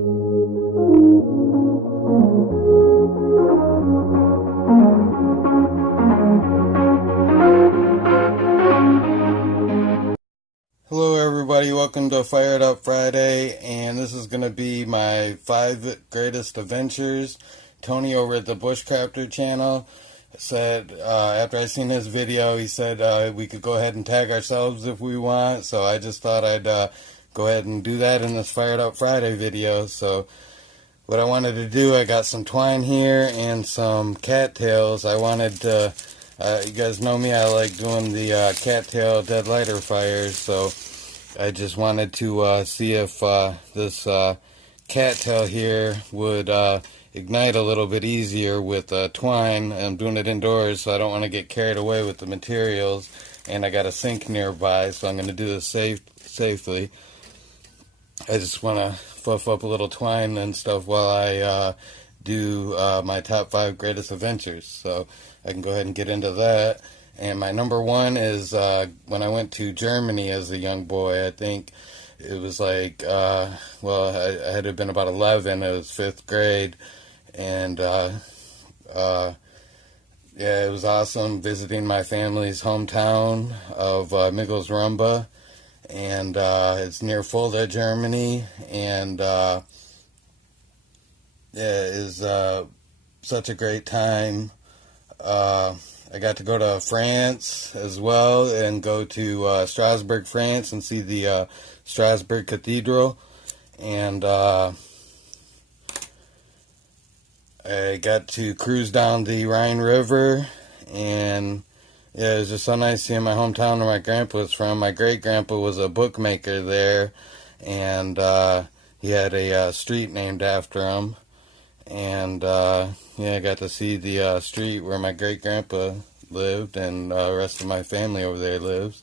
Hello everybody, welcome to Fired Up Friday, and this is going to be my 5 greatest adventures. Tony over at the Buscrafter channel said, after I seen his video, he said we could go ahead and tag ourselves if we want, so I just thought I'd go ahead and do that in this Fired Up Friday video. So what I wanted to do, I got some twine here and some cattails. I wanted to, you guys know me, I like doing the cattail dead lighter fires, so I just wanted to see if this cattail here would ignite a little bit easier with twine. I'm doing it indoors, so I don't want to get carried away with the materials, and I got a sink nearby, so I'm going to do this safely. I just want to fluff up a little twine and stuff while I do my top 5 greatest adventures, so I can go ahead and get into that. And my number 1 is when I went to Germany as a young boy. I think it was like, well, I had to have been about 11. It was 5th grade. And, yeah, it was awesome visiting my family's hometown of Miggles, and it's near Fulda, Germany. And, yeah, it was such a great time. I got to go to France as well and go to Strasbourg, France, and see the Strasbourg Cathedral. And I got to cruise down the Rhine River, and yeah, it was just so nice seeing my hometown where my grandpa was from. My great-grandpa was a bookmaker there, and he had a street named after him. And yeah, I got to see the street where my great-grandpa lived, and the rest of my family over there lives.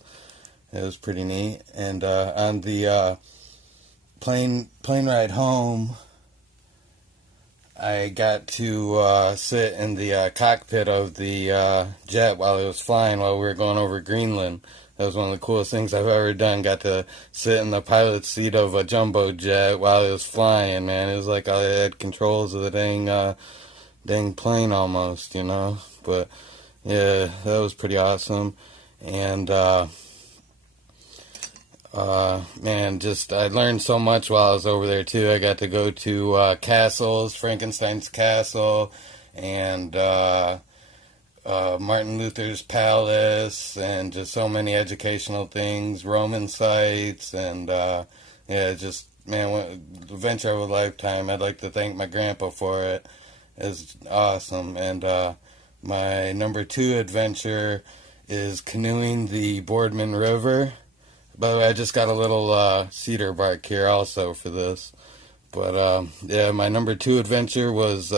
It was pretty neat. And on the plane ride home, I got to sit in the cockpit of the jet while it was flying, while we were going over Greenland. That was one of the coolest things I've ever done. Got to sit in the pilot's seat of a jumbo jet while it was flying, man. It was like I had controls of the dang plane almost, you know. But yeah, that was pretty awesome. And man, just I learned so much while I was over there too. I got to go to castles, Frankenstein's castle, and Martin Luther's palace, and just so many educational things, Roman sites, and yeah, just, man, adventure of a lifetime. I'd like to thank my grandpa for it. It's awesome. And my number 2 adventure is canoeing the Boardman River. By the way, I just got a little cedar bark here also for this. But yeah, my number 2 adventure was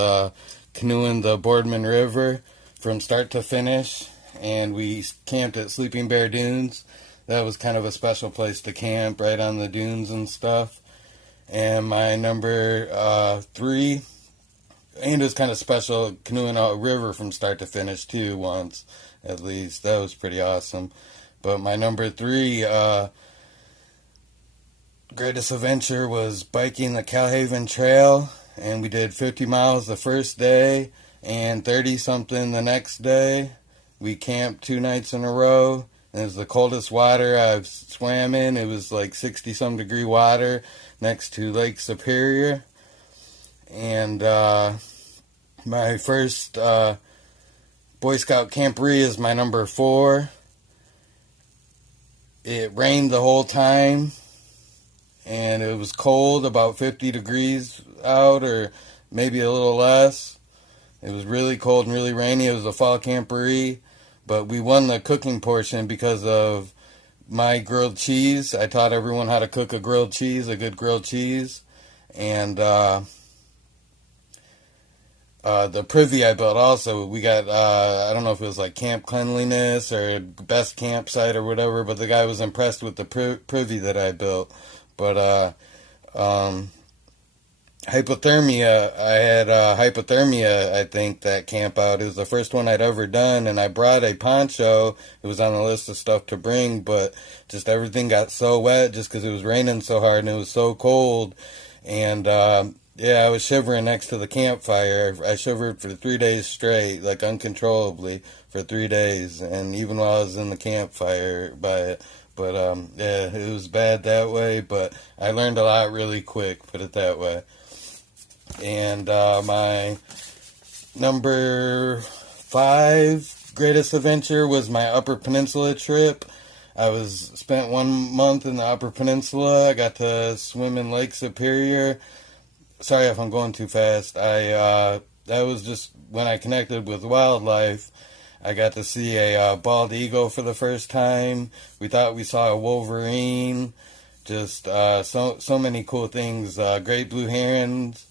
canoeing the Boardman River from start to finish, and we camped at Sleeping Bear Dunes. That was kind of a special place to camp, right on the dunes and stuff. And my number 3, and it was kind of special, canoeing a river from start to finish too, once at least. That was pretty awesome. But my number 3 greatest adventure was biking the Calhaven Trail, and we did 50 miles the first day and 30-something the next day. We camped 2 nights in a row, and it was the coldest water I've swam in. It was like 60-some degree water next to Lake Superior. And my first Boy Scout camporee is my number 4. It rained the whole time, and it was cold, about 50 degrees out, or maybe a little less. It was really cold and really rainy. It was a fall camporee, but we won the cooking portion because of my grilled cheese. I taught everyone how to cook a grilled cheese, a good grilled cheese. And the privy I built also, we got, I don't know if it was like camp cleanliness or best campsite or whatever, but the guy was impressed with the privy that I built. But hypothermia, I had hypothermia, I think, that camp out. It was the first one I'd ever done, and I brought a poncho. It was on the list of stuff to bring, but just everything got so wet just because it was raining so hard and it was so cold. And yeah, I was shivering next to the campfire. I shivered for 3 days straight, like uncontrollably for 3 days, and even while I was in the campfire by it. But yeah, it was bad that way. But I learned a lot really quick, put it that way. And my number 5 greatest adventure was my Upper Peninsula trip. I spent 1 month in the Upper Peninsula. I got to swim in Lake Superior. Sorry if I'm going too fast. That was just when I connected with wildlife. I got to see a bald eagle for the first time. We thought we saw a wolverine. Just so many cool things. Great blue herons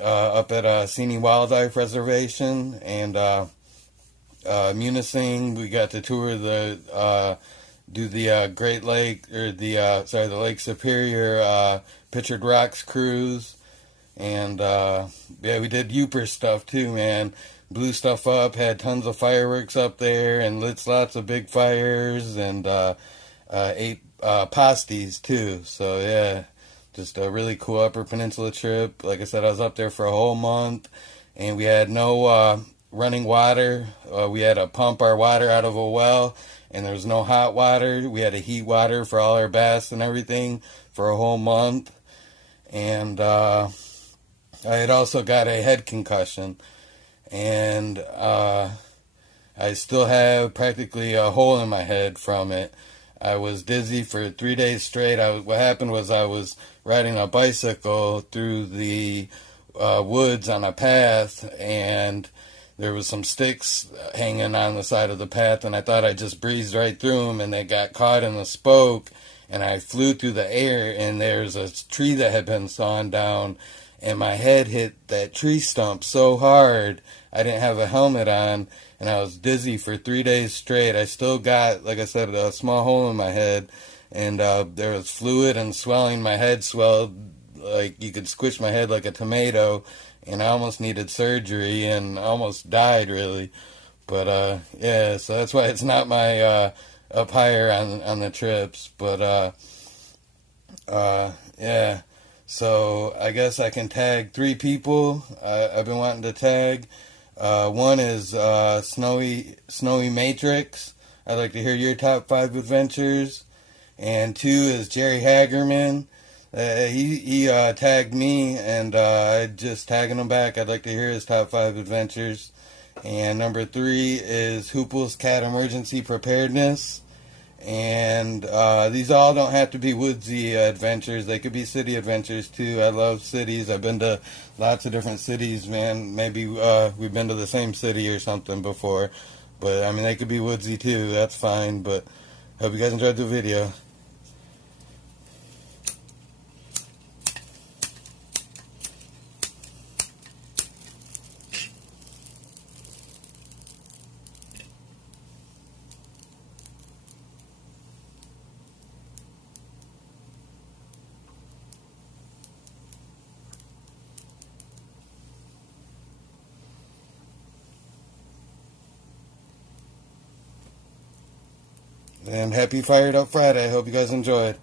up at Seney Wildlife Reservation, and Munising. We got to tour do the Great Lake, or the Lake Superior Pictured Rocks cruise. And yeah, we did Huples stuff too, man. Blew stuff up, had tons of fireworks up there, and lit lots of big fires, and ate pasties too. So yeah, just a really cool Upper Peninsula trip. Like I said, I was up there for a whole month, and we had no running water. We had to pump our water out of a well, and there was no hot water. We had to heat water for all our baths and everything for a whole month. And I had also got a head concussion, and I still have practically a hole in my head from it. I was dizzy for 3 days straight. What happened was I was riding a bicycle through the woods on a path, and there was some sticks hanging on the side of the path, and I thought I just breezed right through them, and they got caught in the spoke, and I flew through the air, and there's a tree that had been sawn down, and my head hit that tree stump so hard. I didn't have a helmet on, and I was dizzy for 3 days straight. I still got, like I said, a small hole in my head, and there was fluid and swelling. My head swelled like you could squish my head like a tomato, and I almost needed surgery and almost died, really. But yeah, so that's why it's not my up higher on the trips. But yeah. So I guess I can tag 3 people I've been wanting to tag. One is Snowy Matrix. I'd like to hear your top 5 adventures. And 2 is Jerry Hagerman. He tagged me, and I just tagging him back. I'd like to hear his top 5 adventures. And number 3 is Huples Cat Emergency Preparedness. And these all don't have to be woodsy adventures. They could be city adventures too. I love cities. I've been to lots of different cities, man. Maybe we've been to the same city or something before. But I mean, they could be woodsy too. That's fine. But hope you guys enjoyed the video. And happy Fired Up Friday. Hope you guys enjoyed.